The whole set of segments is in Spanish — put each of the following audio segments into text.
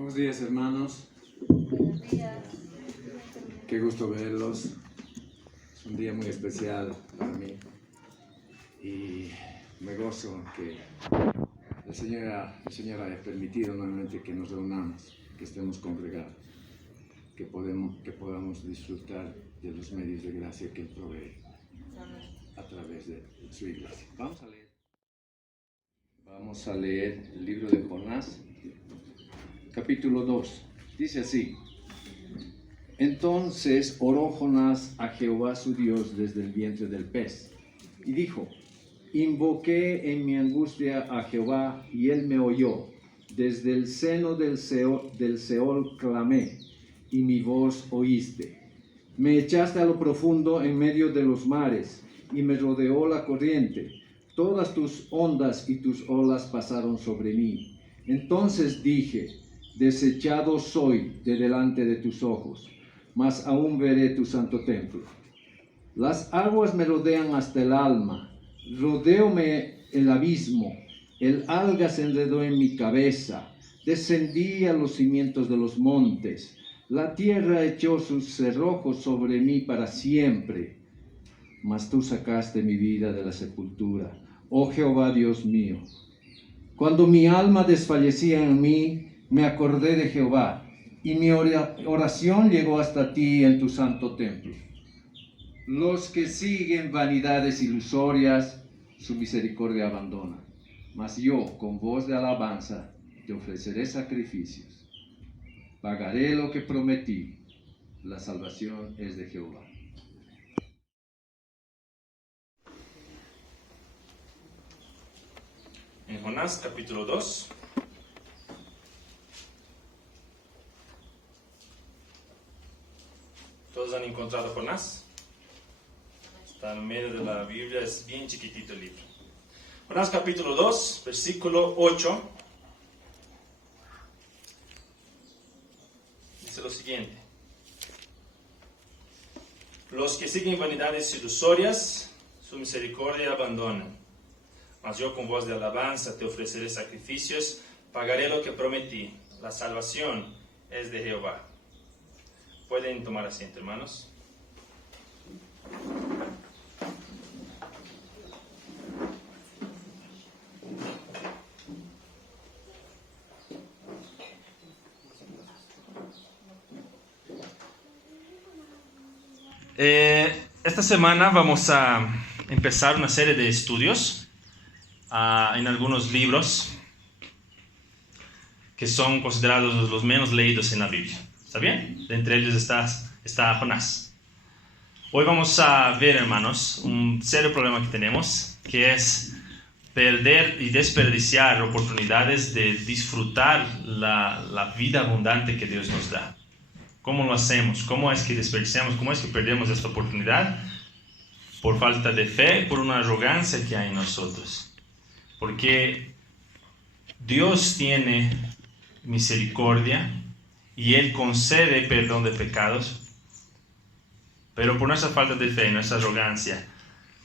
Buenos días, hermanos. Buenos días. Qué gusto verlos. Es un día muy especial para mí y me gozo que el Señor haya permitido nuevamente que nos reunamos, que estemos congregados, que podamos disfrutar de los medios de gracia que Él provee a través de su iglesia. Vamos a leer el libro de Jonás, capítulo 2. Dice así: Entonces oró Jonás a Jehová su Dios desde el vientre del pez, y dijo: Invoqué en mi angustia a Jehová, y él me oyó. Desde el seno del Seol clamé, y mi voz oíste. Me echaste a lo profundo en medio de los mares, y me rodeó la corriente. Todas tus ondas y tus olas pasaron sobre mí. Entonces dije: desechado soy de delante de tus ojos, mas aún veré tu santo templo. Las aguas me rodean hasta el alma, rodeóme el abismo, el alga se enredó en mi cabeza, descendí a los cimientos de los montes, la tierra echó sus cerrojos sobre mí para siempre. Mas tú sacaste mi vida de la sepultura, oh Jehová Dios mío. Cuando mi alma desfallecía en mí, me acordé de Jehová, y mi oración llegó hasta ti en tu santo templo. Los que siguen vanidades ilusorias, su misericordia abandona. Mas yo, con voz de alabanza, te ofreceré sacrificios. Pagaré lo que prometí. La salvación es de Jehová. En Jonás capítulo 2. ¿Todos han encontrado Jonás? Está en medio de la Biblia, es bien chiquitito el libro. Jonás capítulo 2, versículo 8. Dice lo siguiente: Los que siguen vanidades ilusorias, su misericordia abandonan. Mas yo con voz de alabanza te ofreceré sacrificios, pagaré lo que prometí. La salvación es de Jehová. Pueden tomar asiento, hermanos. Esta semana vamos a empezar una serie de estudios en algunos libros que son considerados los menos leídos en la Biblia. ¿Está bien? Entre ellos está Jonás. Hoy vamos a ver, hermanos, un serio problema que tenemos, que es perder y desperdiciar oportunidades de disfrutar la vida abundante que Dios nos da. ¿Cómo lo hacemos? ¿Cómo es que desperdiciamos? ¿Cómo es que perdemos esta oportunidad? Por falta de fe, por una arrogancia que hay en nosotros. Porque Dios tiene misericordia y Él concede perdón de pecados, pero por nuestra falta de fe, nuestra arrogancia,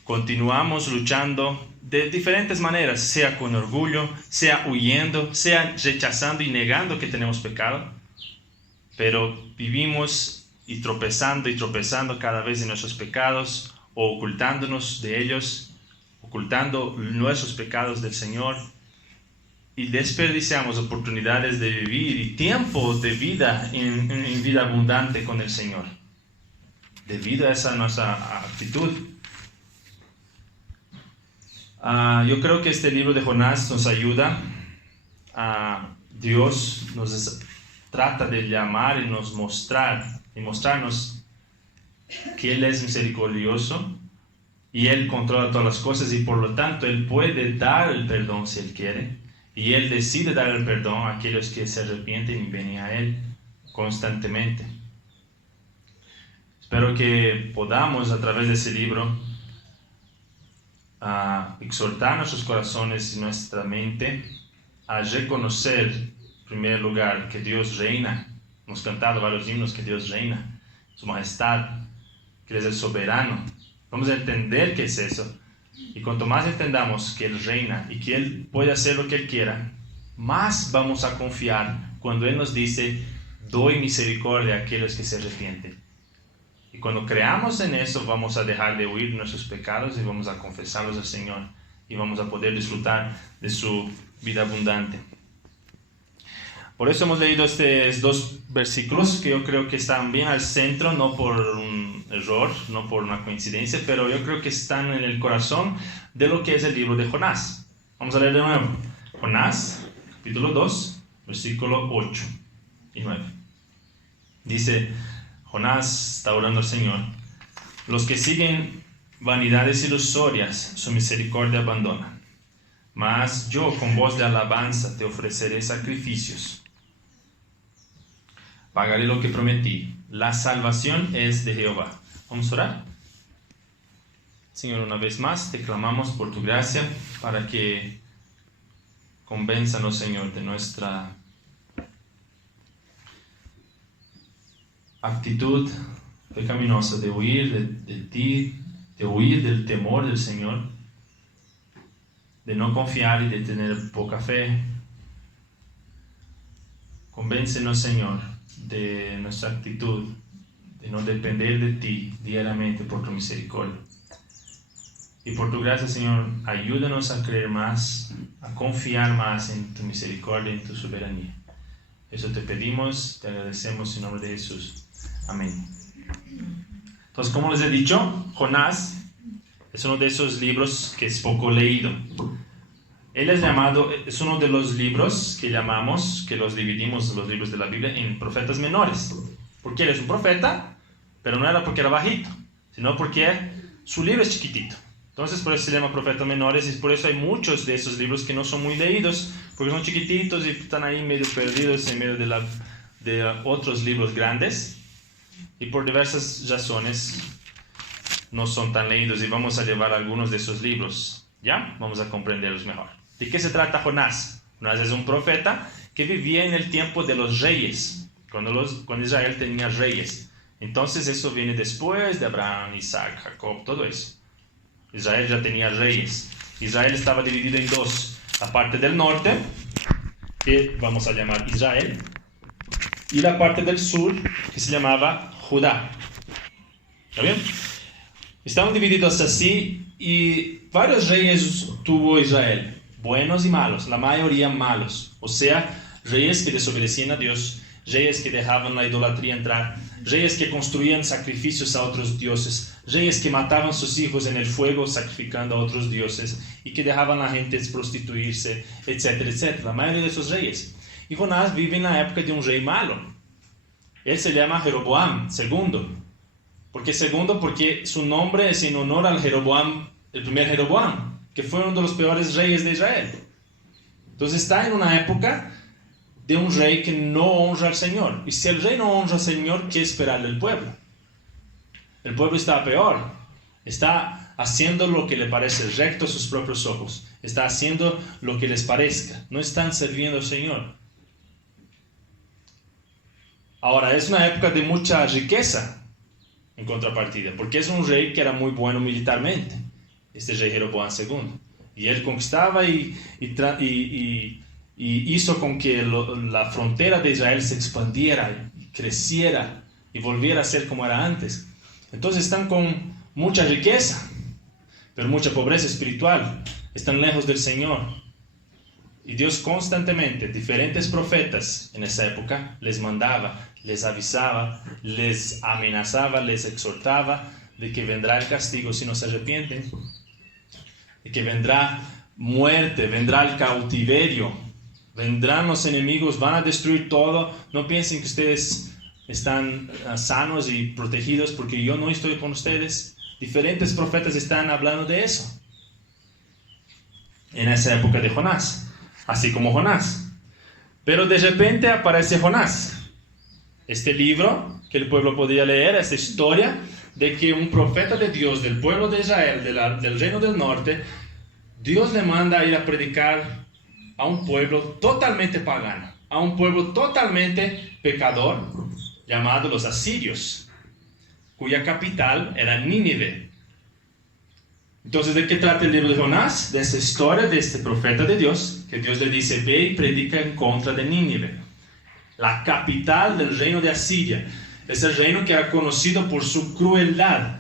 continuamos luchando de diferentes maneras, sea con orgullo, sea huyendo, sea rechazando y negando que tenemos pecado, pero vivimos y tropezando cada vez en nuestros pecados, o ocultándonos de ellos, ocultando nuestros pecados del Señor, y desperdiciamos oportunidades de vivir y tiempos de vida en vida abundante con el Señor, debido a esa nuestra actitud. Yo creo que este libro de Jonás nos ayuda. Dios nos trata de llamar y mostrarnos que Él es misericordioso y Él controla todas las cosas, y por lo tanto Él puede dar el perdón si Él quiere, y Él decide dar el perdón a aquellos que se arrepienten y vienen a Él constantemente. Espero que podamos, a través de ese libro, exhortar nuestros corazones y nuestra mente a reconocer, en primer lugar, que Dios reina. Hemos cantado varios himnos que Dios reina, su majestad, que Él es el soberano. Vamos a entender qué es eso. Y cuanto más entendamos que Él reina y que Él puede hacer lo que Él quiera, más vamos a confiar cuando Él nos dice, doy misericordia a aquellos que se arrepienten. Y cuando creamos en eso, vamos a dejar de huir de nuestros pecados y vamos a confesarlos al Señor. Y vamos a poder disfrutar de su vida abundante. Por eso hemos leído estos 2 versículos que yo creo que están bien al centro, no por un error, no por una coincidencia, pero yo creo que están en el corazón de lo que es el libro de Jonás. Vamos a leer de nuevo. Jonás, capítulo 2, versículo 8 y 9. Dice, Jonás está orando al Señor. Los que siguen vanidades ilusorias, su misericordia abandona. Mas yo con voz de alabanza te ofreceré sacrificios. Pagaré lo que prometí. La salvación es de Jehová. Vamos a orar. Señor, una vez más te clamamos por tu gracia para que convénzanos, Señor, de nuestra actitud pecaminosa de huir de ti, de huir del temor del Señor, de no confiar y de tener poca fe. Convéncenos, Señor, de nuestra actitud, de no depender de ti diariamente por tu misericordia. Y por tu gracia, Señor, ayúdanos a creer más, a confiar más en tu misericordia y en tu soberanía. Eso te pedimos, te agradecemos en nombre de Jesús. Amén. Entonces, como les he dicho, Jonás es uno de esos libros que es poco leído. Él es uno de los libros que llamamos, que los dividimos, los libros de la Biblia, en profetas menores. Porque él es un profeta, pero no era porque era bajito, sino porque su libro es chiquitito. Entonces, por eso se llama profetas menores, y por eso hay muchos de esos libros que no son muy leídos, porque son chiquititos y están ahí medio perdidos en medio de otros libros grandes. Y por diversas razones no son tan leídos, y vamos a llevar algunos de esos libros, ¿ya? Vamos a comprenderlos mejor. ¿De qué se trata Jonás? Jonás es un profeta que vivía en el tiempo de los reyes, cuando Israel tenía reyes. Entonces eso viene después de Abraham, Isaac, Jacob, todo eso. Israel ya tenía reyes. Israel estaba dividido en 2. La parte del norte, que vamos a llamar Israel, y la parte del sur, que se llamaba Judá. ¿Está bien? Estaban divididos así, y varios reyes tuvo Israel, buenos y malos, la mayoría malos. O sea, reyes que desobedecían a Dios, reyes que dejaban la idolatría entrar, reyes que construían sacrificios a otros dioses, reyes que mataban sus hijos en el fuego sacrificando a otros dioses, y que dejaban a la gente prostituirse, etcétera, etcétera. La mayoría de esos reyes. Y Jonás vive en la época de un rey malo. Él se llama Jeroboam II. ¿Por qué segundo? Porque su nombre es en honor al Jeroboam, el primer Jeroboam, que fue uno de los peores reyes de Israel. Entonces está en una época de un rey que no honra al Señor. Y si el rey no honra al Señor, ¿qué esperar del pueblo? El pueblo está peor. Está haciendo lo que le parece recto a sus propios ojos. Está haciendo lo que les parezca. No están sirviendo al Señor. Ahora, es una época de mucha riqueza en contrapartida, porque es un rey que era muy bueno militarmente, este rey Jeroboam II. Y él conquistaba y hizo con que la frontera de Israel se expandiera, y creciera y volviera a ser como era antes. Entonces están con mucha riqueza, pero mucha pobreza espiritual. Están lejos del Señor. Y Dios constantemente, diferentes profetas en esa época, les mandaba, les avisaba, les amenazaba, les exhortaba de que vendrá el castigo si no se arrepienten, de que vendrá muerte, vendrá el cautiverio, vendrán los enemigos, van a destruir todo. No piensen que ustedes están sanos y protegidos porque yo no estoy con ustedes. Diferentes profetas están hablando de eso en esa época de Jonás, así como Jonás. Pero de repente aparece Jonás, este libro que el pueblo podía leer, esta historia de que un profeta de Dios, del pueblo de Israel, del reino del norte, Dios le manda a ir a predicar a un pueblo totalmente pagano, a un pueblo totalmente pecador, llamado los asirios, cuya capital era Nínive. Entonces, ¿de qué trata el libro de Jonás? De esa historia de este profeta de Dios, que Dios le dice, ve y predica en contra de Nínive. la capital del reino de Asiria. Es el reino que era conocido por su crueldad.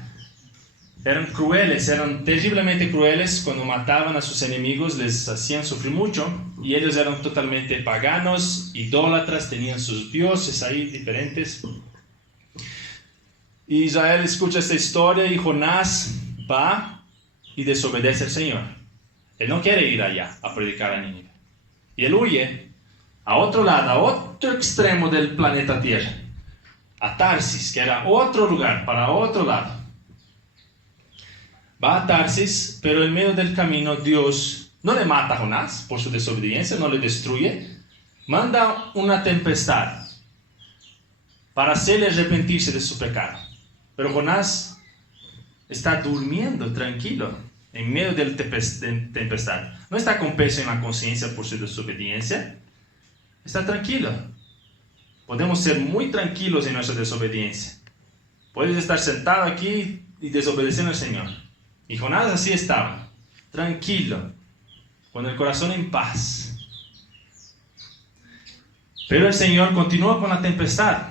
Eran crueles, eran terriblemente crueles. Cuando mataban a sus enemigos les hacían sufrir mucho. Y ellos eran totalmente paganos, idólatras, tenían sus dioses ahí diferentes. Y Israel escucha esta historia y Jonás va y desobedece al Señor. Él no quiere ir allá a predicar a Nínive. Y él huye a otro lado, a otro extremo del planeta Tierra. A Tarsis, que era otro lugar, para otro lado. Va a Tarsis, pero en medio del camino Dios no le mata a Jonás por su desobediencia, no le destruye. Manda una tempestad para hacerle arrepentirse de su pecado. Pero Jonás está durmiendo tranquilo en medio de la tempestad. No está con peso en la conciencia por su desobediencia. Está tranquilo. Podemos ser muy tranquilos en nuestra desobediencia. Puedes estar sentado aquí y desobedecer al Señor. Y Jonás así estaba, tranquilo, con el corazón en paz. Pero el Señor continúa con la tempestad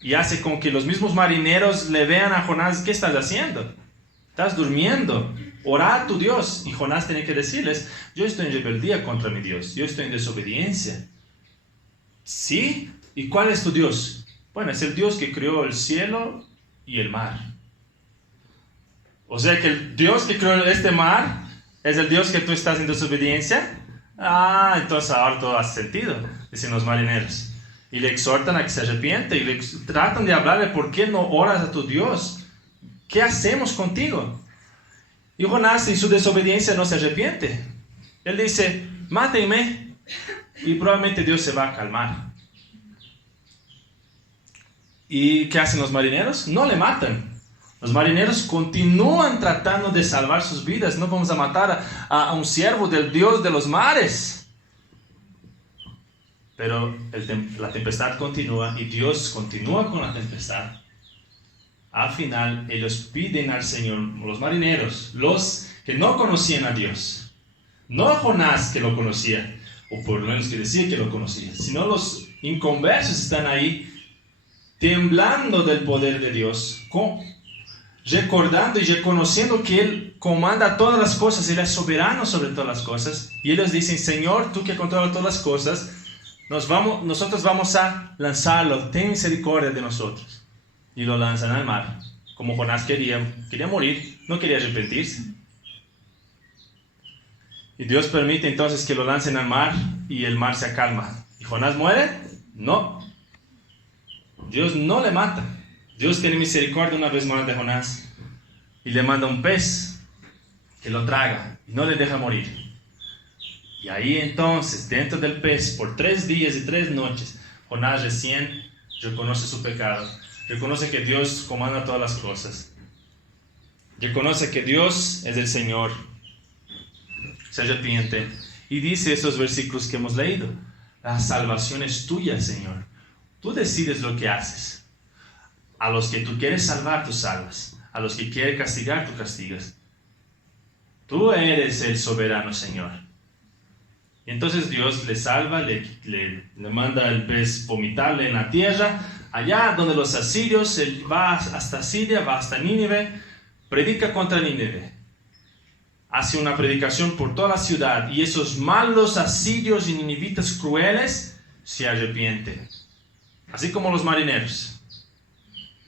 y hace con que los mismos marineros le vean a Jonás: ¿qué estás haciendo? Estás durmiendo. Ora a tu Dios. Y Jonás tiene que decirles: yo estoy en rebeldía contra mi Dios, yo estoy en desobediencia. ¿Sí? ¿Y cuál es tu Dios? Bueno, es el Dios que creó el cielo y el mar. O sea que el Dios que creó este mar es el Dios que tú estás en desobediencia. Entonces ahora todo hace sentido, dicen los marineros. Y le exhortan a que se arrepiente y le tratan de hablarle: ¿por qué no oras a tu Dios? ¿Qué hacemos contigo? Y Jonás en su desobediencia no se arrepiente. Él dice: mátenme y probablemente Dios se va a calmar. ¿Y qué hacen los marineros? No le matan. Los marineros continúan tratando de salvar sus vidas. No vamos a matar a un siervo del Dios de los mares. Pero la tempestad continúa y Dios continúa con la tempestad. Al final ellos piden al Señor, los marineros, los que no conocían a Dios, no a Jonás que lo conocía, o por lo menos que decía que lo conocía, sino los inconversos están ahí temblando del poder de Dios, recordando y reconociendo que Él comanda todas las cosas, Él es soberano sobre todas las cosas. Y ellos dicen: Señor, tú que controlas todas las cosas, nosotros vamos a lanzarlo, ten misericordia de nosotros. Y lo lanzan al mar, como Jonás quería morir, no quería arrepentirse. Y Dios permite entonces que lo lancen al mar y el mar se acalma. ¿Y Jonás muere? No. Dios no le mata. Dios tiene misericordia una vez más de Jonás y le manda un pez que lo traga y no le deja morir. Y ahí entonces, dentro del pez, por 3 días y 3 noches, Jonás recién reconoce su pecado. Reconoce que Dios comanda todas las cosas. Reconoce que Dios es el Señor. Se arrepiente. Y dice esos versículos que hemos leído: la salvación es tuya, Señor. Tú decides lo que haces. A los que tú quieres salvar, tú salvas. A los que quieres castigar, tú castigas. Tú eres el soberano, Señor. Y entonces Dios le salva, le manda el pez vomitarle en la tierra. Allá donde los asirios, él va hasta Siria, va hasta Nínive, predica contra Nínive. Hace una predicación por toda la ciudad y esos malos asirios y ninivitas crueles se arrepienten. Así como los marineros.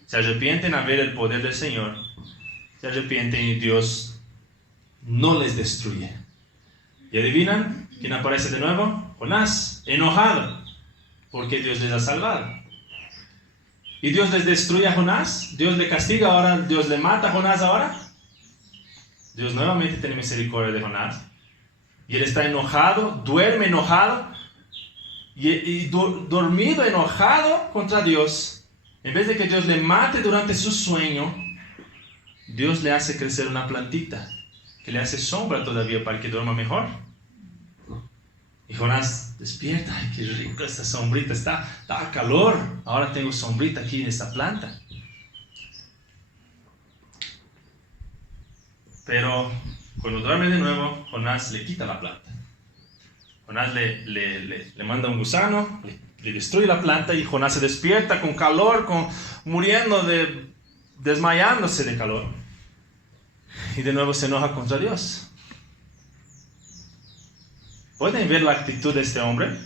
Se arrepienten a ver el poder del Señor. Se arrepienten y Dios no les destruye. ¿Y adivinan quién aparece de nuevo? Jonás, enojado porque Dios les ha salvado. ¿Y Dios les destruye a Jonás? ¿Dios le castiga ahora? ¿Dios le mata a Jonás ahora? Dios nuevamente tiene misericordia de Jonás. Y él está enojado, duerme enojado y dormido enojado contra Dios. En vez de que Dios le mate durante su sueño, Dios le hace crecer una plantita que le hace sombra todavía para que duerma mejor. Y Jonás despierta: ay, qué rico esta sombrita, está calor, ahora tengo sombrita aquí en esta planta. Pero cuando duerme de nuevo, Jonás le quita la planta. Jonás le manda un gusano, le destruye la planta y Jonás se despierta con calor, muriendo, desmayándose de calor. Y de nuevo se enoja contra Dios. ¿Pueden ver la actitud de este hombre?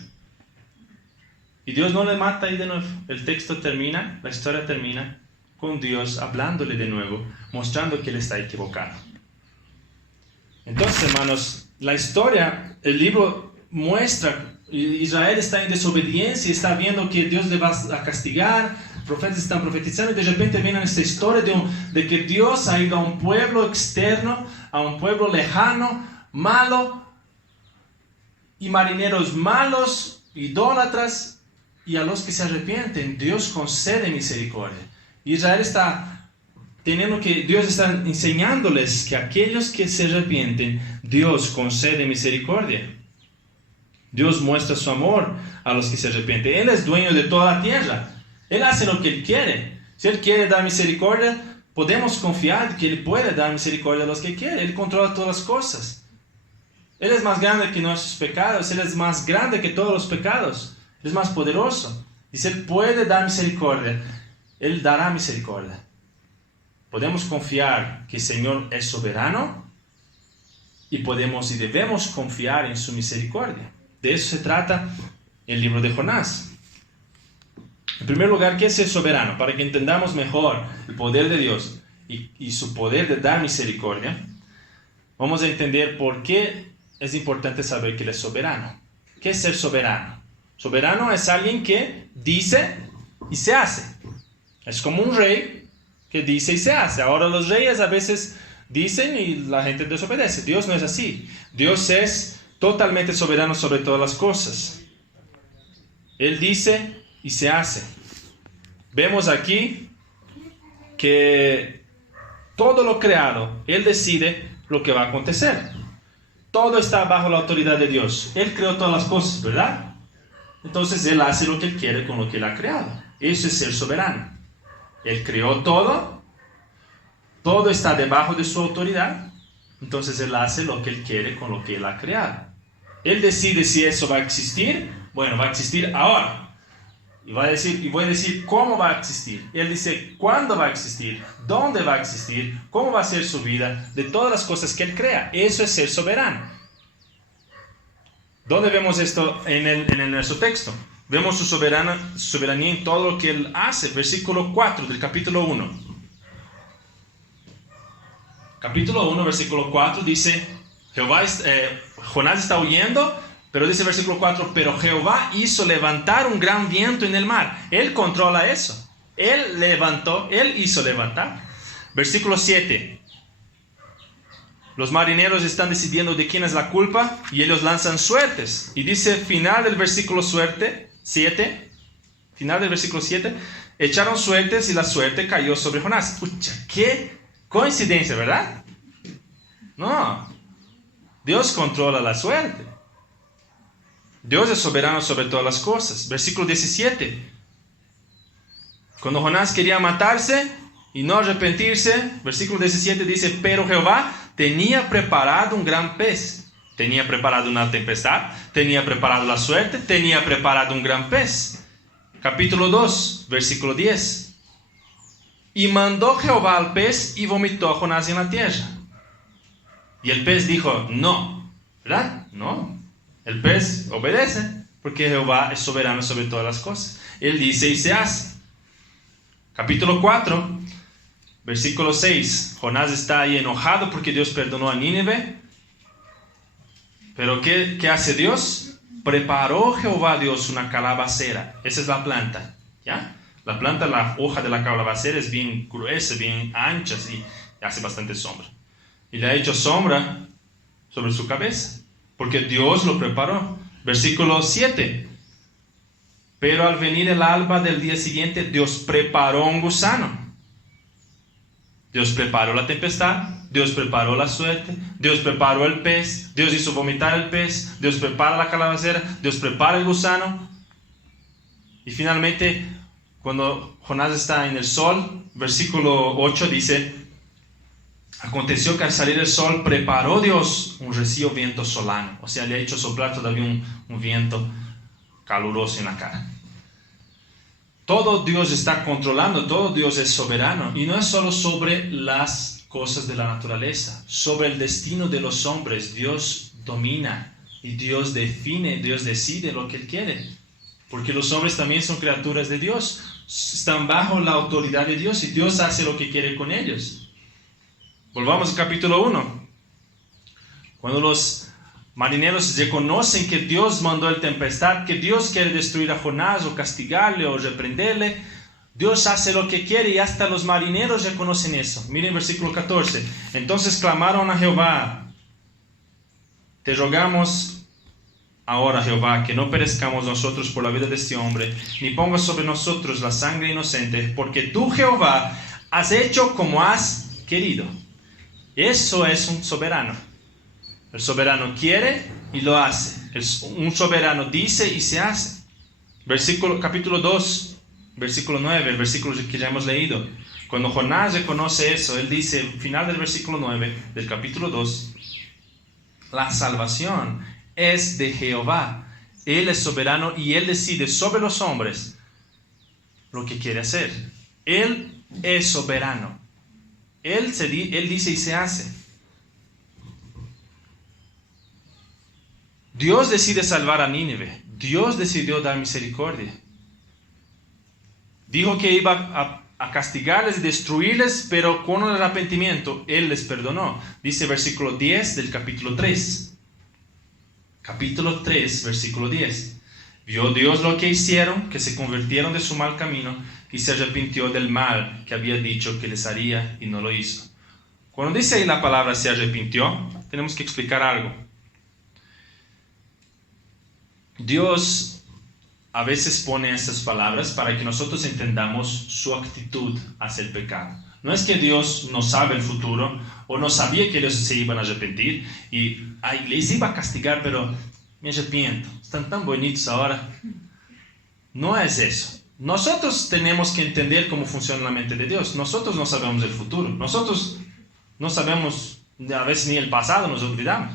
Y Dios no le mata ahí de nuevo. El texto termina, la historia termina con Dios hablándole de nuevo, mostrando que él está equivocado. Entonces, hermanos, la historia, el libro muestra, Israel está en desobediencia, está viendo que Dios le va a castigar, profetas están profetizando, y de repente viene esta historia de que Dios ha ido a un pueblo externo, a un pueblo lejano, malo, y marineros malos, idólatras, y a los que se arrepienten, Dios concede misericordia. Israel está Dios está enseñándoles que aquellos que se arrepienten, Dios concede misericordia. Dios muestra su amor a los que se arrepienten. Él es dueño de toda la tierra. Él hace lo que Él quiere. Si Él quiere dar misericordia, podemos confiar que Él puede dar misericordia a los que quiere. Él controla todas las cosas. Él es más grande que nuestros pecados. Él es más grande que todos los pecados. Él es más poderoso. Y si Él puede dar misericordia, Él dará misericordia. Podemos confiar que el Señor es soberano y podemos y debemos confiar en su misericordia. De eso se trata el libro de Jonás. En primer lugar, ¿qué es el soberano? Para que entendamos mejor el poder de Dios y su poder de dar misericordia, vamos a entender por qué es importante saber que Él es soberano. ¿Qué es ser soberano? Soberano es alguien que dice y se hace. Es como un rey que dice y se hace. Ahora los reyes a veces dicen y la gente desobedece. Dios no es así. Dios es totalmente soberano sobre todas las cosas. Él dice y se hace. Vemos aquí que todo lo creado, Él decide lo que va a acontecer. Todo está bajo la autoridad de Dios. Él creó todas las cosas, ¿verdad? Entonces Él hace lo que Él quiere con lo que Él ha creado. Eso es ser soberano. Él creó todo. Todo está debajo de su autoridad. Entonces Él hace lo que Él quiere con lo que Él ha creado. Él decide si eso va a existir. Bueno, va a existir ahora. Y voy a decir cómo va a existir. Él dice cuándo va a existir, dónde va a existir, cómo va a ser su vida, de todas las cosas que Él crea. Eso es ser soberano. ¿Dónde vemos esto en nuestro texto? Vemos su soberanía en todo lo que Él hace. Versículo 4 del capítulo 1. Capítulo 1, versículo 4 dice, Jonás está huyendo, pero dice versículo 4, pero Jehová hizo levantar un gran viento en el mar. Él controla eso. Él hizo levantar. Versículo 7. Los marineros están decidiendo de quién es la culpa y ellos lanzan suertes. Y dice, final del versículo 7, echaron suertes y la suerte cayó sobre Jonás. Pucha, qué coincidencia, ¿verdad? No. Dios controla la suerte. Dios es soberano sobre todas las cosas. Versículo 17. Cuando Jonás quería matarse y no arrepentirse, versículo 17 dice, pero Jehová tenía preparado un gran pez. Tenía preparado una tempestad, tenía preparado la suerte, tenía preparado un gran pez. Capítulo 2, versículo 10. Y mandó Jehová al pez y vomitó a Jonás en la tierra. Y el pez dijo, no, ¿verdad? No. El pez obedece porque Jehová es soberano sobre todas las cosas. Él dice y se hace. Capítulo 4, versículo 6. Jonás está ahí enojado porque Dios perdonó a Nínive. Pero ¿qué hace Dios? Preparó Jehová Dios una calabacera. Esa es la planta, ¿ya? La planta, la hoja de la calabacera es bien gruesa, bien ancha y hace bastante sombra. Y le ha hecho sombra sobre su cabeza, porque Dios lo preparó. Versículo 7. Pero al venir el alba del día siguiente, Dios preparó un gusano. Dios preparó la tempestad, Dios preparó la suerte, Dios preparó el pez, Dios hizo vomitar el pez, Dios prepara la calabacera, Dios prepara el gusano. Y finalmente, cuando Jonás está en el sol, versículo 8 dice, aconteció que al salir el sol preparó Dios un recio viento solano. O sea, le ha hecho soplar todavía un viento caluroso en la cara. todo Dios está controlando, todo Dios es soberano. Y no es solo sobre las cosas de la naturaleza, sobre el destino de los hombres. Dios domina y Dios define, Dios decide lo que Él quiere. Porque los hombres también son criaturas de Dios, están bajo la autoridad de Dios y Dios hace lo que quiere con ellos. Volvamos al capítulo 1. Cuando los marineros reconocen que Dios mandó la tempestad, que Dios quiere destruir a Jonás o castigarle o reprenderle, Dios hace lo que quiere y hasta los marineros reconocen eso. Miren versículo 14. Entonces clamaron a Jehová: te rogamos ahora, Jehová, que no perezcamos nosotros por la vida de este hombre, ni pongas sobre nosotros la sangre inocente, porque tú, Jehová, has hecho como has querido. Eso es un soberano. El soberano quiere y lo hace. Un soberano dice y se hace. Capítulo 2, versículo 9, el versículo que ya hemos leído. Cuando Jonás reconoce eso, él dice, final del versículo 9 del capítulo 2, la salvación es de Jehová. Él es soberano y Él decide sobre los hombres lo que quiere hacer. Él es soberano. Él dice y se hace. Dios decide salvar a Nínive. Dios decidió dar misericordia. Dijo que iba a castigarles y destruirles, pero con el arrepentimiento Él les perdonó. Dice versículo 10 del capítulo 3. Capítulo 3, versículo 10. Vio Dios lo que hicieron, que se convirtieron de su mal camino y se arrepintió del mal que había dicho que les haría y no lo hizo. Cuando dice ahí la palabra se arrepintió, tenemos que explicar algo. Dios a veces pone estas palabras para que nosotros entendamos su actitud hacia el pecado. No es que Dios no sabe el futuro o no sabía que ellos se iban a arrepentir y les iba a castigar, pero me arrepiento, están tan bonitos ahora. No es eso. Nosotros tenemos que entender cómo funciona la mente de Dios. Nosotros no sabemos el futuro. Nosotros no sabemos a veces ni el pasado, nos olvidamos.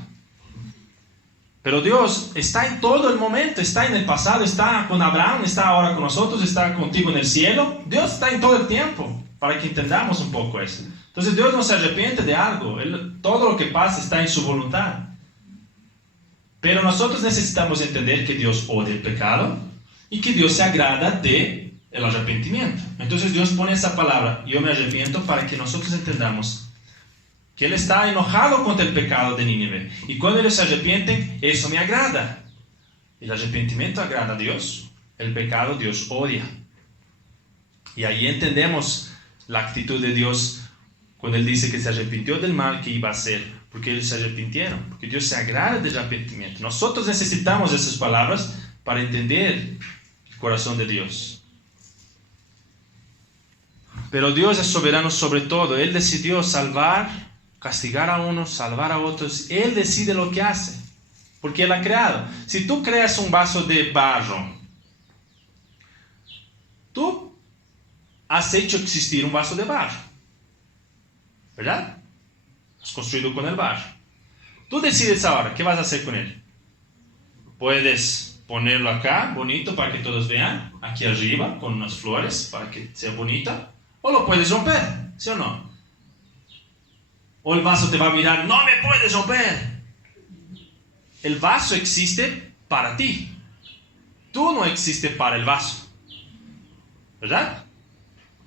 Pero Dios está en todo el momento, está en el pasado, está con Abraham, está ahora con nosotros, está contigo en el cielo. Dios está en todo el tiempo, para que entendamos un poco eso. Entonces Dios no se arrepiente de algo, todo lo que pasa está en su voluntad. Pero nosotros necesitamos entender que Dios odia el pecado y que Dios se agrada del arrepentimiento. Entonces Dios pone esa palabra, yo me arrepiento, para que nosotros entendamos que Él está enojado contra el pecado de Nínive. Y cuando ellos se arrepienten, eso me agrada. El arrepentimiento agrada a Dios. El pecado Dios odia. Y ahí entendemos la actitud de Dios cuando Él dice que se arrepintió del mal que iba a hacer. Porque ellos se arrepintieron. Porque Dios se agrada del arrepentimiento. Nosotros necesitamos esas palabras para entender el corazón de Dios. Pero Dios es soberano sobre todo. Él decidió salvar, castigar a unos, salvar a otros. Él decide lo que hace, porque Él ha creado. Si tú creas un vaso de barro, tú has hecho existir un vaso de barro, ¿verdad? Has construido con el barro. Tú decides ahora, ¿qué vas a hacer con él? Puedes ponerlo acá, bonito, para que todos vean, aquí arriba, con unas flores, para que sea bonita, o lo puedes romper, ¿sí o no? O el vaso te va a mirar, no me puedes romper. El vaso existe para ti. Tú no existes para el vaso. ¿Verdad?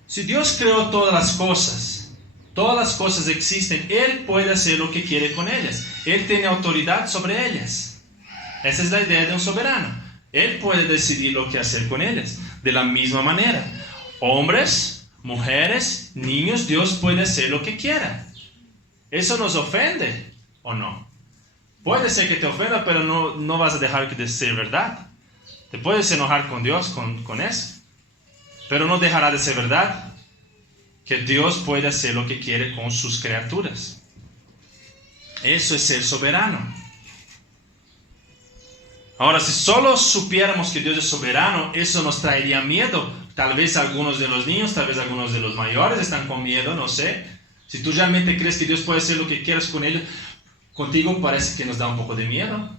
Si Dios creó todas las cosas existen, Él puede hacer lo que quiere con ellas. Él tiene autoridad sobre ellas. Esa es la idea de un soberano. Él puede decidir lo que hacer con ellas. De la misma manera, hombres, mujeres, niños, Dios puede hacer lo que quiera. ¿Eso nos ofende o no? Puede ser que te ofenda, pero no vas a dejar que sea verdad. Te puedes enojar con Dios con eso, pero no dejará de ser verdad que Dios puede hacer lo que quiere con sus criaturas. Eso es ser soberano. Ahora, si solo supiéramos que Dios es soberano, eso nos traería miedo. Tal vez algunos de los niños, tal vez algunos de los mayores están con miedo, no sé. Si tú realmente crees que Dios puede hacer lo que quieras con ellos, contigo parece que nos da un poco de miedo.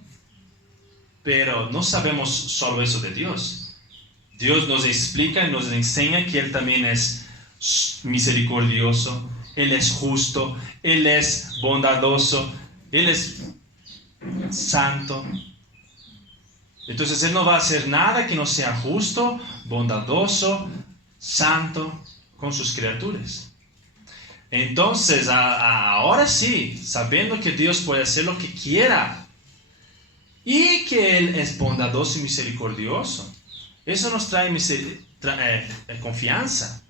Pero no sabemos solo eso de Dios. Dios nos explica y nos enseña que Él también es misericordioso, Él es justo, Él es bondadoso, Él es santo. Entonces Él no va a hacer nada que no sea justo, bondadoso, santo con sus criaturas. Entonces, ahora sí, sabiendo que Dios puede hacer lo que quiera y que Él es bondadoso y misericordioso, eso nos trae confianza.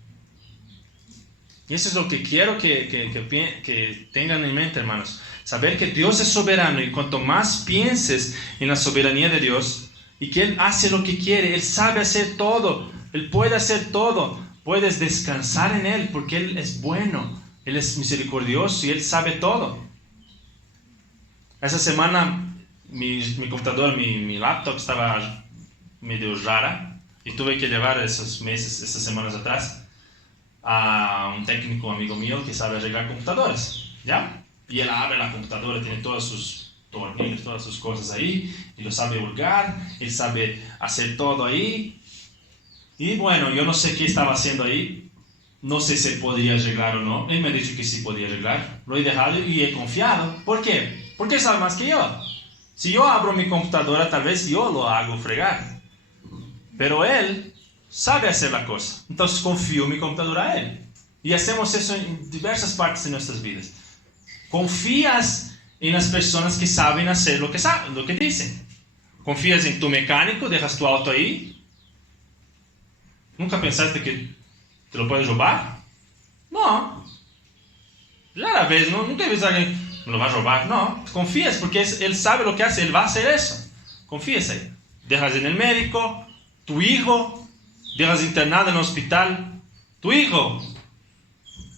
Y eso es lo que quiero que tengan en mente, hermanos. Saber que Dios es soberano, y cuanto más pienses en la soberanía de Dios y que Él hace lo que quiere, Él sabe hacer todo, Él puede hacer todo, puedes descansar en Él porque Él es bueno, Él es misericordioso y Él sabe todo. Esa semana mi computador, mi laptop estaba medio rara y tuve que llevar esas semanas atrás a un técnico amigo mío que sabe arreglar computadores, ¿ya? Y él abre la computadora, tiene todos sus tornillos, todas sus cosas ahí, y lo sabe hurgar, él sabe hacer todo ahí. Y bueno, yo no sé qué estaba haciendo ahí, no sé si podría arreglar o no. Él me ha dicho que sí podía arreglar, lo he dejado y he confiado. ¿Por qué? Porque sabe más que yo. Si yo abro mi computadora, tal vez yo lo hago fregar, pero él sabe hacer la cosa, entonces confío mi computadora a Él. Y hacemos eso en diversas partes de nuestras vidas. Confías en las personas que saben hacer lo que dicen. Confías en tu mecánico, dejas tu auto ahí. ¿Nunca pensaste que te lo puedes robar? No. Rara vez, ¿no? Nunca ves a alguien, me lo va a robar. No, confías porque Él sabe lo que hace, Él va a hacer eso. Confías ahí. Dejas en el médico, tu hijo. Dejas internado en el hospital, tu hijo,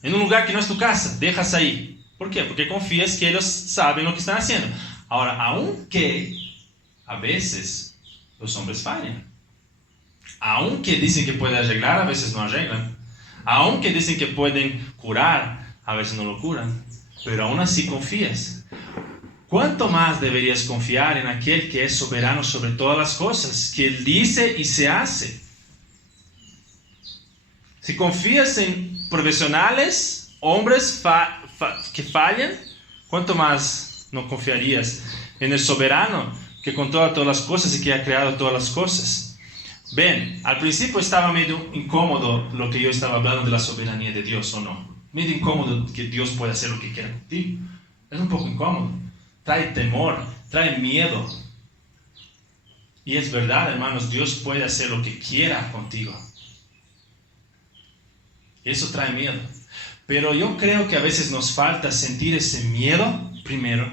en un lugar que no es tu casa, dejas ahí. ¿Por qué? Porque confías que ellos saben lo que están haciendo. Ahora, aunque a veces los hombres fallan, aunque dicen que pueden arreglar, a veces no arreglan, aunque dicen que pueden curar, a veces no lo curan, pero aún así confías. ¿Cuánto más deberías confiar en aquel que es soberano sobre todas las cosas, que Él dice y se hace? Si confías en profesionales, hombres que fallan, ¿cuánto más no confiarías en el soberano que controla todas las cosas y que ha creado todas las cosas? Ven, al principio estaba medio incómodo lo que yo estaba hablando de la soberanía de Dios, ¿o no? Medio incómodo que Dios pueda hacer lo que quiera contigo. Es un poco incómodo. Trae temor, trae miedo. Y es verdad, hermanos, Dios puede hacer lo que quiera contigo. Eso trae miedo. Pero yo creo que a veces nos falta sentir ese miedo primero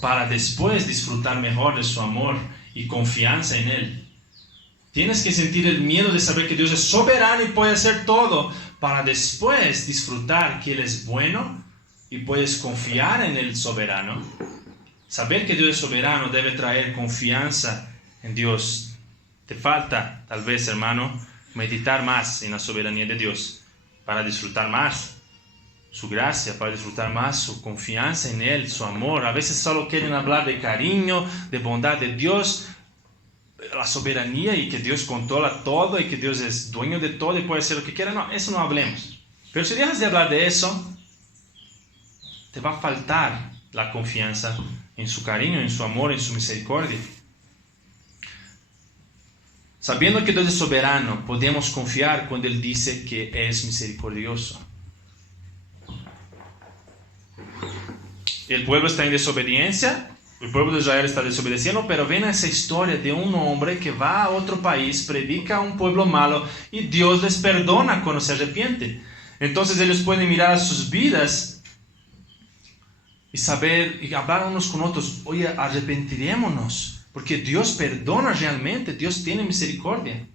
para después disfrutar mejor de su amor y confianza en Él. Tienes que sentir el miedo de saber que Dios es soberano y puede hacer todo para después disfrutar que Él es bueno y puedes confiar en el soberano. Saber que Dios es soberano debe traer confianza en Dios. Te falta, tal vez, hermano, meditar más en la soberanía de Dios para disfrutar más su gracia, para disfrutar más su confianza en Él, su amor. A veces solo quieren hablar de cariño, de bondad de Dios, la soberanía y que Dios controla todo y que Dios es dueño de todo y puede hacer lo que quiera. No, eso no hablemos. Pero si dejas de hablar de eso, te va a faltar la confianza en su cariño, en su amor, en su misericordia. Sabiendo que Dios es soberano, podemos confiar cuando Él dice que es misericordioso. El pueblo está en desobediencia, el pueblo de Israel está desobedeciendo, pero ven esa historia de un hombre que va a otro país, predica a un pueblo malo y Dios les perdona cuando se arrepiente. Entonces ellos pueden mirar a sus vidas y saber y hablar unos con otros. Oye, arrepentirémonos. Porque Dios perdona realmente, Dios tiene misericordia.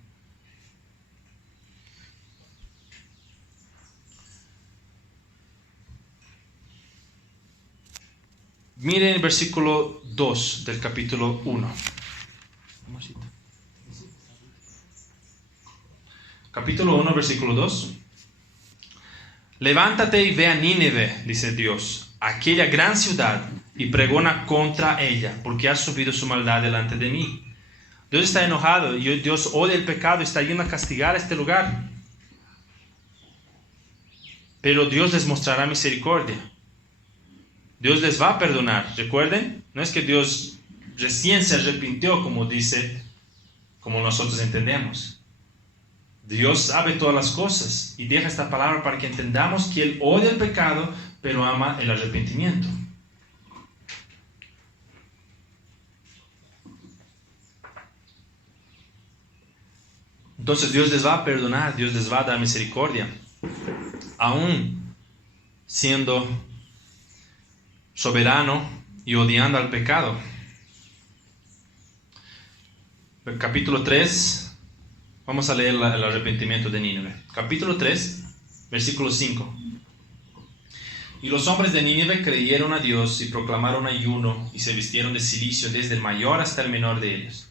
Miren el versículo 2 del capítulo 1. Capítulo 1, versículo 2. Levántate y ve a Nínive, dice Dios, aquella gran ciudad, y pregona contra ella, porque ha subido su maldad delante de mí. Dios está enojado y Dios odia el pecado y está yendo a castigar a este lugar. Pero Dios les mostrará misericordia. Dios les va a perdonar. Recuerden, no es que Dios recién se arrepintió, como dice, como nosotros entendemos. Dios sabe todas las cosas y deja esta palabra para que entendamos que Él odia el pecado, pero ama el arrepentimiento. Entonces Dios les va a perdonar, Dios les va a dar misericordia, aún siendo soberano y odiando al pecado. El capítulo 3, vamos a leer el arrepentimiento de Nínive. Capítulo 3, versículo 5. Y los hombres de Nínive creyeron a Dios y proclamaron ayuno y se vistieron de cilicio desde el mayor hasta el menor de ellos.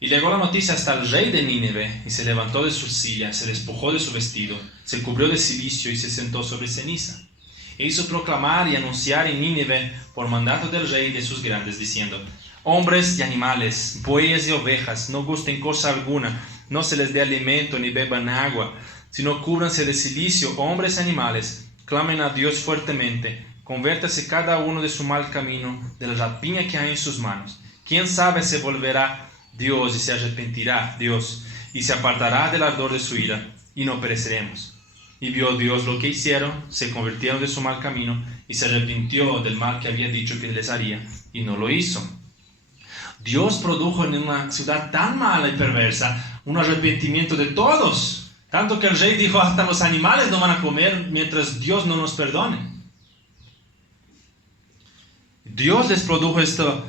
Y llegó la noticia hasta el rey de Nínive y se levantó de su silla, se despojó de su vestido, se cubrió de cilicio y se sentó sobre ceniza. E hizo proclamar y anunciar en Nínive por mandato del rey y de sus grandes, diciendo: hombres y animales, bueyes y ovejas, no gusten cosa alguna, no se les dé alimento ni beban agua, sino cúbranse de cilicio, hombres y animales, clamen a Dios fuertemente, convértase cada uno de su mal camino, de la rapiña que hay en sus manos. ¿Quién sabe se volverá Dios y se arrepentirá Dios y se apartará del ardor de su ira y no pereceremos? Y vio Dios lo que hicieron, se convirtieron de su mal camino y se arrepintió del mal que había dicho que les haría y no lo hizo. Dios produjo en una ciudad tan mala y perversa un arrepentimiento de todos, tanto que el rey dijo: hasta los animales no van a comer mientras Dios no nos perdone. Dios les produjo esto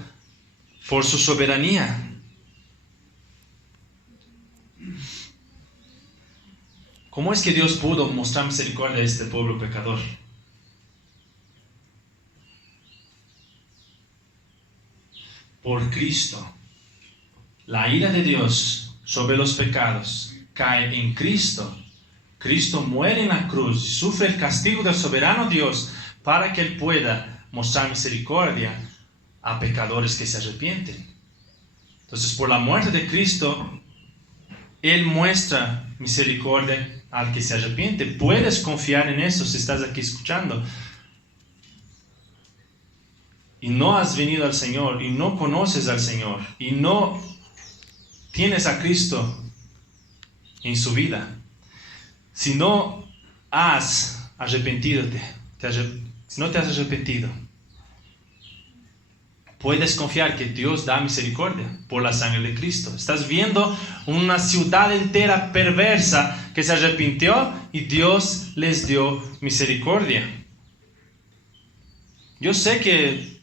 por su soberanía. ¿Cómo es que Dios pudo mostrar misericordia a este pueblo pecador? Por Cristo. La ira de Dios sobre los pecados cae en Cristo. Cristo muere en la cruz y sufre el castigo del soberano Dios para que Él pueda mostrar misericordia a pecadores que se arrepienten. Entonces, por la muerte de Cristo, Él muestra misericordia al que se arrepiente. Puedes confiar en eso si estás aquí escuchando y no has venido al Señor y no conoces al Señor y no tienes a Cristo en su vida. Si no has arrepentido, si no te has arrepentido, puedes confiar que Dios da misericordia por la sangre de Cristo. Estás viendo una ciudad entera perversa que se arrepintió y Dios les dio misericordia. Yo sé que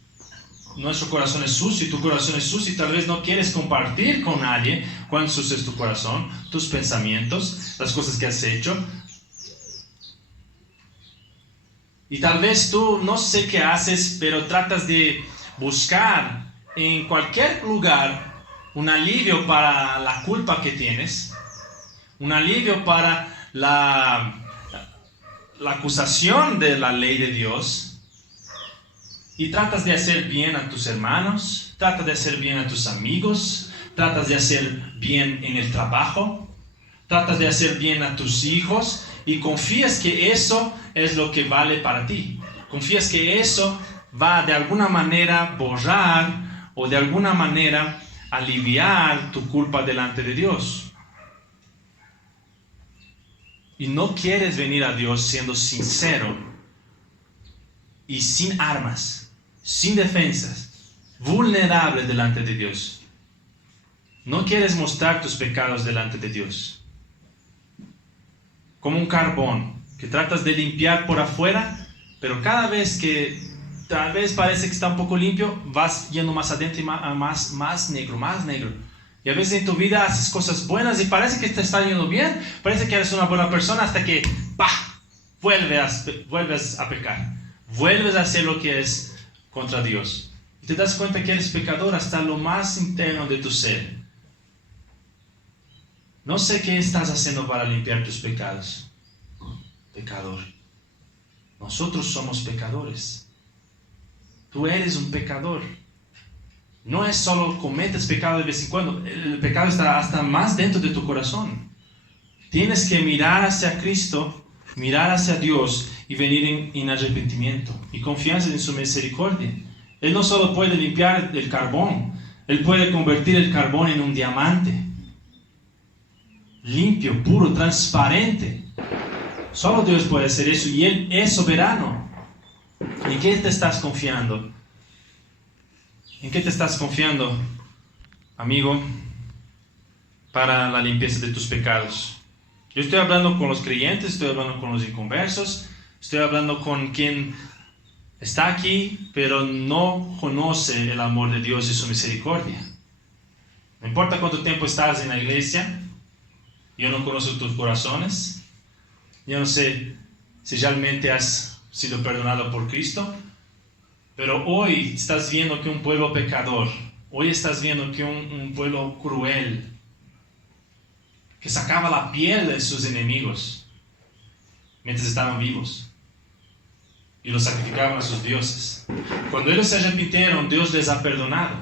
nuestro corazón es sucio y tu corazón es sucio y tal vez no quieres compartir con nadie cuán sucio es tu corazón, tus pensamientos, las cosas que has hecho. Y tal vez tú no sé qué haces, pero tratas de buscar en cualquier lugar un alivio para la culpa que tienes, un alivio para la acusación de la ley de Dios, y tratas de hacer bien a tus hermanos, tratas de hacer bien a tus amigos, tratas de hacer bien en el trabajo, tratas de hacer bien a tus hijos y confías que eso es lo que vale para ti, confías que eso va de alguna manera borrar o de alguna manera aliviar tu culpa delante de Dios. Y no quieres venir a Dios siendo sincero y sin armas, sin defensas, vulnerable delante de Dios. No quieres mostrar tus pecados delante de Dios. Como un carbón que tratas de limpiar por afuera, pero cada vez que tal vez parece que está un poco limpio, vas yendo más adentro y más negro, más negro. Y a veces en tu vida haces cosas buenas y parece que te está yendo bien, parece que eres una buena persona hasta que vuelves a pecar, vuelves a hacer lo que es contra Dios. Y te das cuenta que eres pecador hasta lo más interno de tu ser. No sé qué estás haciendo para limpiar tus pecados, pecador. Nosotros somos pecadores. Tú eres un pecador. No es solo cometes pecado de vez en cuando. El pecado está hasta más dentro de tu corazón. Tienes que mirar hacia Cristo, mirar hacia Dios y venir en arrepentimiento y confianza en su misericordia. Él no solo puede limpiar el carbón, Él puede convertir el carbón en un diamante. Limpio, puro, transparente. Solo Dios puede hacer eso y Él es soberano. ¿En qué te estás confiando? ¿En qué te estás confiando, amigo, para la limpieza de tus pecados? Yo estoy hablando con los creyentes, estoy hablando con los inconversos, estoy hablando con quien está aquí, pero no conoce el amor de Dios y su misericordia. No importa cuánto tiempo estás en la iglesia, yo no conozco tus corazones, yo no sé si realmente has sido perdonado por Cristo, pero hoy estás viendo que un pueblo pecador, hoy estás viendo que un pueblo cruel, que sacaba la piel de sus enemigos mientras estaban vivos y los sacrificaban a sus dioses. Cuando ellos se arrepintieron, Dios les ha perdonado.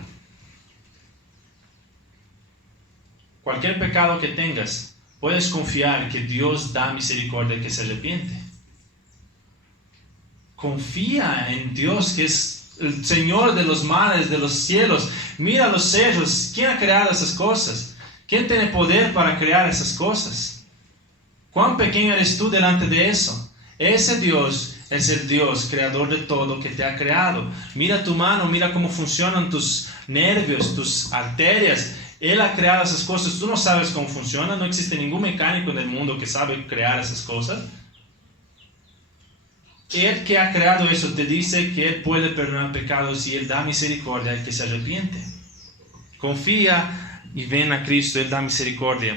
Cualquier pecado que tengas, puedes confiar que Dios da misericordia al que se arrepiente. Confía en Dios, que es el Señor de los mares, de los cielos. Mira los sellos. ¿Quién ha creado esas cosas? ¿Quién tiene poder para crear esas cosas? ¿Cuán pequeño eres tú delante de eso? Ese Dios es el Dios creador de todo que te ha creado. Mira tu mano, mira cómo funcionan tus nervios, tus arterias. Él ha creado esas cosas. Tú no sabes cómo funcionan. No existe ningún mecánico en el mundo que sabe crear esas cosas. Él que ha creado eso te dice que Él puede perdonar pecados y Él da misericordia al que se arrepiente. Confía y ven a Cristo, Él da misericordia.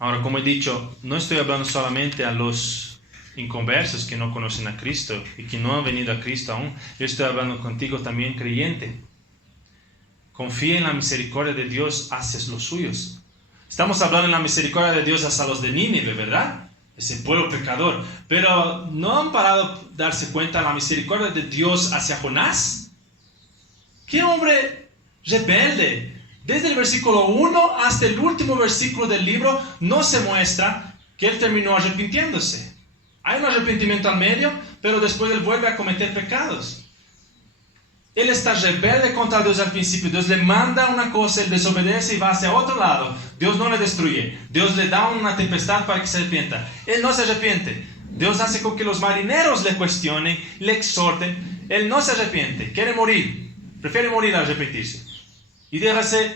Ahora, como he dicho, no estoy hablando solamente a los inconversos que no conocen a Cristo y que no han venido a Cristo aún. Yo estoy hablando contigo también, creyente. Confía en la misericordia de Dios hacia los suyos. Estamos hablando en la misericordia de Dios hacia los de Nínive, ¿verdad? Ese pueblo pecador. Pero ¿no han parado de darse cuenta de la misericordia de Dios hacia Jonás? ¡Qué hombre rebelde! Desde el versículo 1 hasta el último versículo del libro no se muestra que él terminó arrepintiéndose. Hay un arrepentimiento al medio, pero después él vuelve a cometer pecados. Él está rebelde contra Dios al principio. Dios le manda una cosa, él desobedece y va hacia otro lado. Dios no le destruye. Dios le da una tempestad para que se arrepienta. Él no se arrepiente. Dios hace con que los marineros le cuestionen, le exhorten. Él no se arrepiente. Quiere morir. Prefiere morir a arrepentirse. Y déjase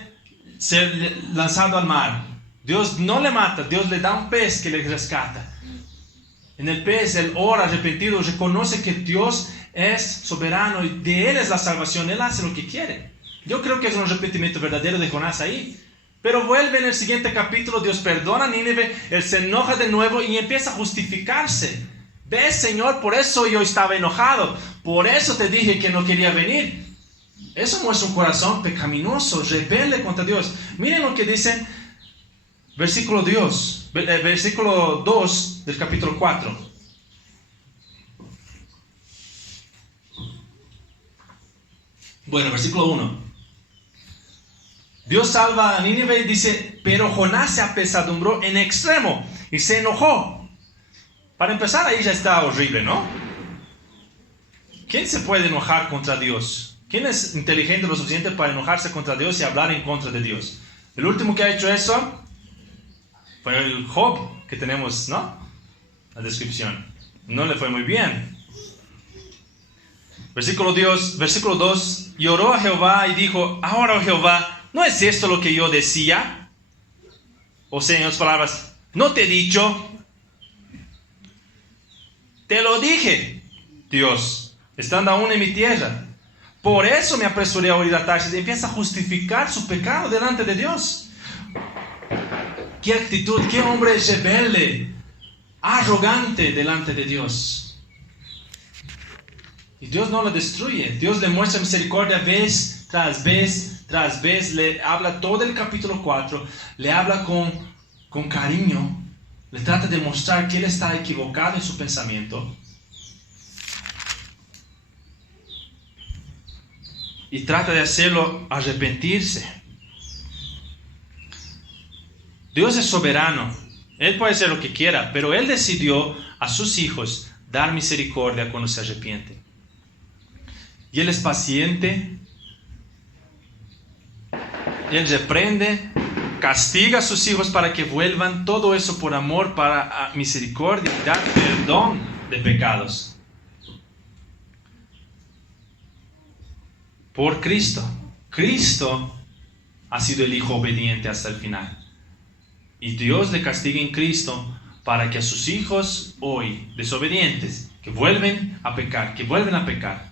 ser lanzado al mar. Dios no le mata. Dios le da un pez que le rescata. En el pez, él ora arrepentido, reconoce que Dios es soberano y de Él es la salvación. Él hace lo que quiere. Yo creo que es un arrepentimiento verdadero de Jonás ahí. Pero vuelve en el siguiente capítulo, Dios perdona a Nínive, él se enoja de nuevo y empieza a justificarse. ¿Ves, Señor? Por eso yo estaba enojado. Por eso te dije que no quería venir. Eso muestra un corazón pecaminoso, rebelde contra Dios. Miren lo que dice versículo 2 del capítulo 4. Bueno, versículo 1. Dios salva a Nínive y dice, pero Jonás se apesadumbró en extremo y se enojó. Para empezar, ahí ya está horrible, ¿no? ¿Quién se puede enojar contra Dios? ¿Quién es inteligente lo suficiente para enojarse contra Dios y hablar en contra de Dios? El último que ha hecho eso fue el Job, que tenemos, ¿no? La descripción. No le fue muy bien. Versículo 2, y oró a Jehová y dijo, ahora, oh Jehová, ¿no es esto lo que yo decía? O sea, en otras palabras, ¿no te he dicho? Te lo dije, Dios, estando aún en mi tierra. Por eso me apresuré a oír a Tarsis. Empieza a justificar su pecado delante de Dios. ¿Qué actitud? ¿Qué hombre rebelde? Arrogante delante de Dios. Y Dios no lo destruye. Dios le muestra misericordia vez tras vez tras vez. Le habla todo el capítulo 4. Le habla con cariño. Le trata de mostrar que él está equivocado en su pensamiento. y trata de hacerlo arrepentirse. Dios es soberano. Él puede hacer lo que quiera, pero Él decidió a sus hijos dar misericordia cuando se arrepienten. Y Él es paciente. Él reprende, castiga a sus hijos para que vuelvan, todo eso por amor, para misericordia y dar perdón de pecados. Por Cristo. Cristo ha sido el Hijo obediente hasta el final. Y Dios le castiga en Cristo para que a sus hijos hoy, desobedientes, que vuelven a pecar,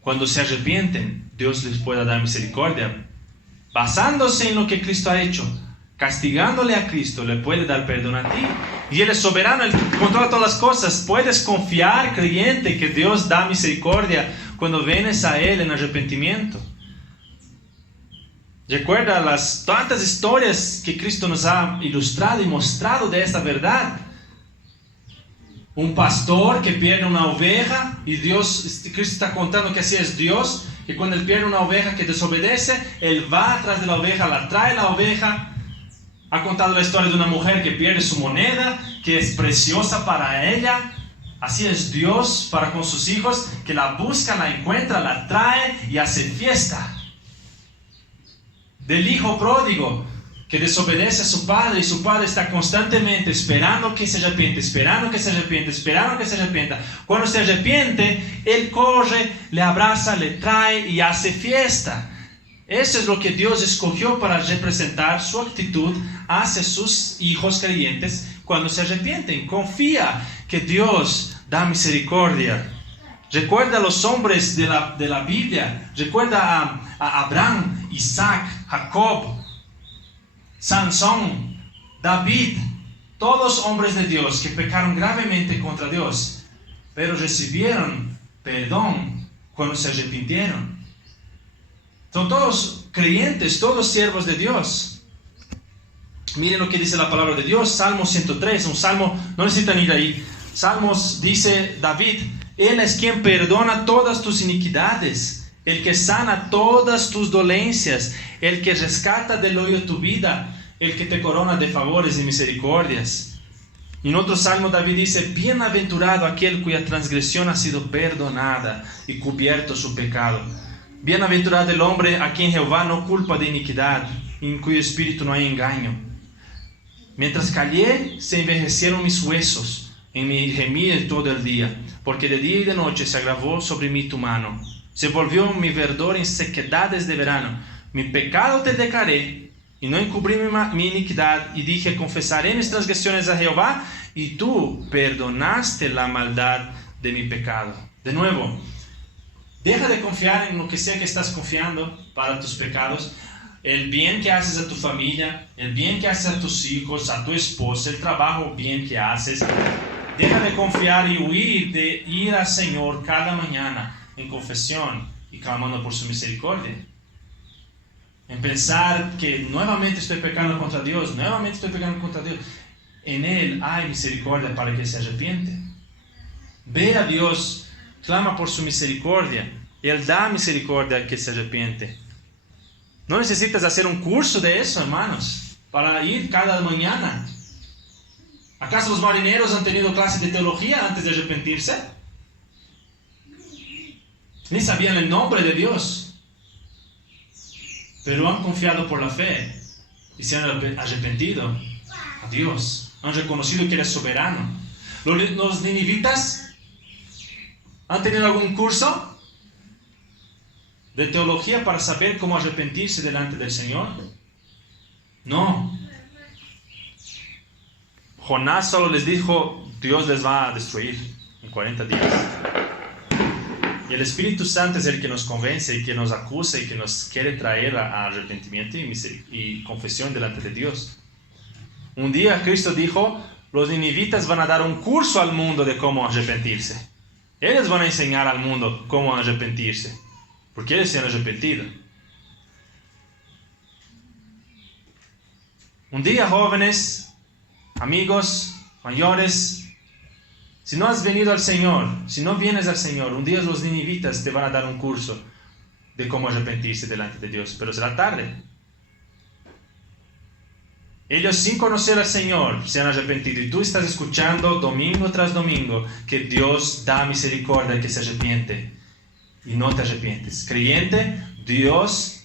cuando se arrepienten, Dios les pueda dar misericordia. Basándose en lo que Cristo ha hecho, castigándole a Cristo, le puede dar perdón a ti. Y Él es soberano, Él controla todas las cosas. Puedes confiar, creyente, que Dios da misericordia cuando vienes a Él en arrepentimiento. Recuerda las tantas historias que Cristo nos ha ilustrado y mostrado de esta verdad. Un pastor que pierde una oveja y Cristo está contando que así es Dios, que cuando Él pierde una oveja que desobedece, Él va atrás de la oveja, la trae la oveja. Ha contado la historia de una mujer que pierde su moneda, que es preciosa para ella. Así es Dios para con sus hijos, que la busca, la encuentra, la trae y hace fiesta. Del hijo pródigo que desobedece a su padre, y su padre está constantemente esperando que se arrepiente, esperando que se arrepienta. Cuando se arrepiente, Él corre, le abraza, le trae y hace fiesta. Eso es lo que Dios escogió para representar su actitud hacia sus hijos creyentes cuando se arrepienten. Confía que Dios da misericordia. Recuerda a los hombres de la Biblia. Recuerda a Abraham, Isaac, Jacob, Sansón, David. Todos hombres de Dios que pecaron gravemente contra Dios, pero recibieron perdón cuando se arrepintieron. Son todos creyentes, todos siervos de Dios. Miren lo que dice la palabra de Dios. Salmo 103, un salmo, no necesitan ir ahí. Salmos, dice David: Él es quien perdona todas tus iniquidades, el que sana todas tus dolencias, el que rescata del hoyo tu vida, el que te corona de favores y misericordias. Y en otro salmo David dice: bienaventurado aquel cuya transgresión ha sido perdonada y cubierto su pecado. Bienaventurado el hombre a quien Jehová no culpa de iniquidad, en cuyo espíritu no hay engaño. Mientras callé, se envejecieron mis huesos en mi gemir todo el día, porque de día y de noche se agravó sobre mí tu mano. Se volvió mi verdor en sequedades de verano. Mi pecado te declaré, y no encubrí mi iniquidad, y dije: confesaré mis transgresiones a Jehová, y tú perdonaste la maldad de mi pecado. De nuevo, deja de confiar en lo que sea que estás confiando para tus pecados. El bien que haces a tu familia, el bien que haces a tus hijos, a tu esposa, el trabajo bien que haces. Deja de confiar y huir de ir al Señor cada mañana en confesión y clamando por su misericordia. En pensar que nuevamente estoy pecando contra Dios, En Él hay misericordia para que se arrepiente. Ve a Dios, clama por su misericordia. Él da misericordia al que se arrepiente. No necesitas hacer un curso de eso, hermanos, para ir cada mañana. ¿Acaso los marineros han tenido clases de teología antes de arrepentirse? Ni sabían el nombre de Dios, pero han confiado por la fe y se han arrepentido a Dios. Han reconocido que Él es soberano. ¿Los ninivitas han tenido algún curso de teología para saber cómo arrepentirse delante del Señor? No. Jonás solo les dijo: Dios les va a destruir en 40 días. Y el Espíritu Santo es el que nos convence y que nos acusa y que nos quiere traer a arrepentimiento y confesión delante de Dios. Un día Cristo dijo: los ninivitas van a dar un curso al mundo de cómo arrepentirse. Ellos van a enseñar al mundo cómo arrepentirse, porque ellos se han arrepentido. Un día, jóvenes, amigos, mayores, si no has venido al Señor, si no vienes al Señor, un día los ninivitas te van a dar un curso de cómo arrepentirse delante de Dios, pero será tarde. Ellos sin conocer al Señor se han arrepentido y tú estás escuchando domingo tras domingo que Dios da misericordia al que se arrepiente y no te arrepientes. Creyente, Dios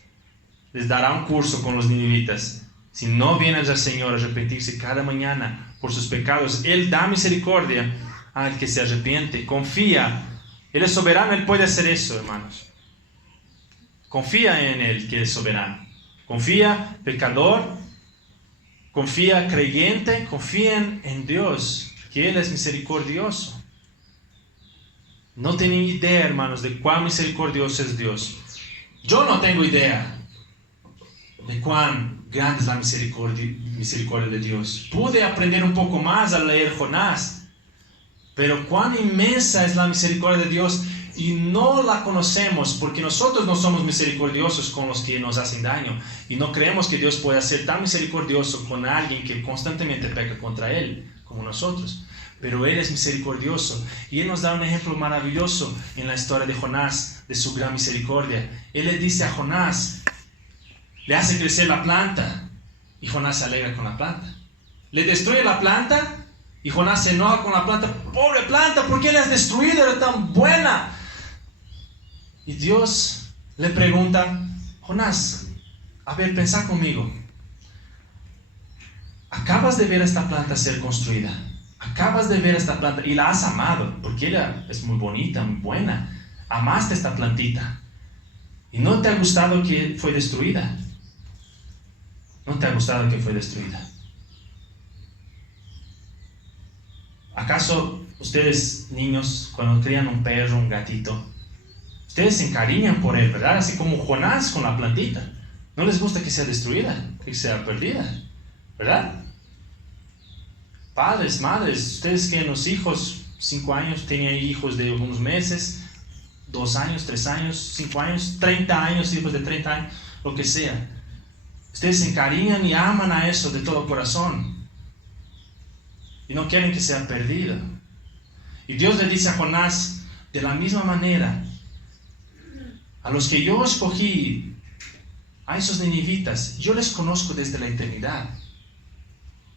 les dará un curso con los ninivitas. Si no vienen al Señor a arrepentirse cada mañana por sus pecados, Él da misericordia al que se arrepiente. Confía. Él es soberano, Él puede hacer eso, hermanos. Confía en Él, que es soberano. Confía, pecador. Confía, creyente. Confíen en Dios, que Él es misericordioso. No tienen idea, hermanos, de cuán misericordioso es Dios. Yo no tengo idea de cuán grande es la misericordia de Dios. Pude aprender un poco más al leer Jonás, pero cuán inmensa es la misericordia de Dios y no la conocemos porque nosotros no somos misericordiosos con los que nos hacen daño y no creemos que Dios pueda ser tan misericordioso con alguien que constantemente peca contra Él como nosotros. Pero Él es misericordioso y Él nos da un ejemplo maravilloso en la historia de Jonás, de su gran misericordia. Él le dice a Jonás, le hace crecer la planta y Jonás se alegra con la planta. Le destruye la planta y Jonás se enoja con la planta. Pobre planta, ¿por qué la has destruido? Era tan buena. Y Dios le pregunta, Jonás, a ver, pensá conmigo. Acabas de ver esta planta ser construida. Acabas de ver esta planta y la has amado porque ella es muy bonita, muy buena. Amaste esta plantita y no te ha gustado que fue destruida. No te ha gustado que fue destruida. ¿Acaso ustedes, niños, cuando crían un perro, un gatito, ustedes se encariñan por él, ¿verdad? Así como Jonás con la plantita. No les gusta que sea destruida, que sea perdida, ¿verdad? Padres, madres, ustedes que los hijos, 5 años, tenían hijos de unos meses, 2 años, 3 años, 5 años, 30 años, hijos de 30 años, lo que sea. Ustedes se encariñan y aman a eso de todo corazón. Y no quieren que sea perdido. Y Dios le dice a Jonás, de la misma manera, a los que yo escogí, a esos ninivitas, yo les conozco desde la eternidad.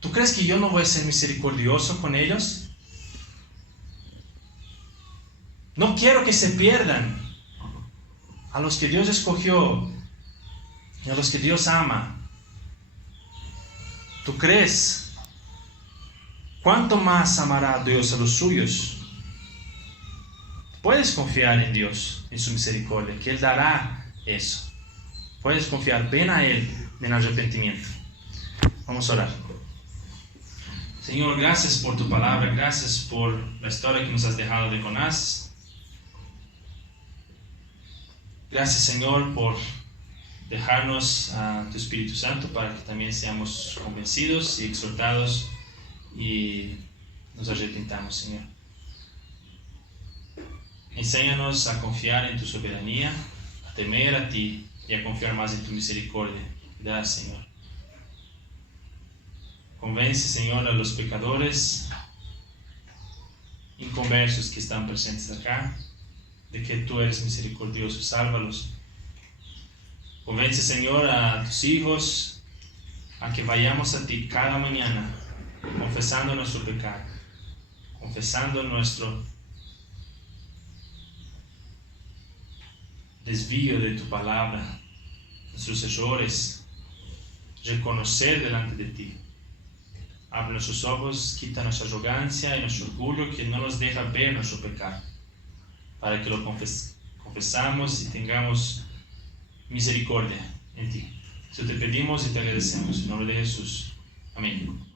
¿Tú crees que yo no voy a ser misericordioso con ellos? No quiero que se pierdan. A los que Dios escogió y a los que Dios ama. ¿Tú crees? ¿Cuánto más amará Dios a los suyos? Puedes confiar en Dios, en su misericordia, que Él dará eso. Puedes confiar, ven a Él en arrepentimiento. Vamos a orar. Señor, gracias por tu palabra, gracias por la historia que nos has dejado de Jonás. Gracias, Señor, por dejarnos a tu Espíritu Santo para que también seamos convencidos y exhortados y nos arrepintamos, Señor. Enséñanos a confiar en tu soberanía, a temer a ti y a confiar más en tu misericordia. Gracias, Señor. Convence, Señor, a los pecadores inconversos que están presentes acá de que tú eres misericordioso. Sálvalos. Convence, Señor, a tus hijos a que vayamos a ti cada mañana confesando nuestro pecado, confesando nuestro desvío de tu palabra, nuestros errores, reconocer delante de ti. Abre nuestros ojos, quita nuestra arrogancia y nuestro orgullo que no nos deja ver nuestro pecado, para que lo confesamos y tengamos misericordia en ti. Eso te pedimos y te agradecemos. En nombre de Jesús. Amén.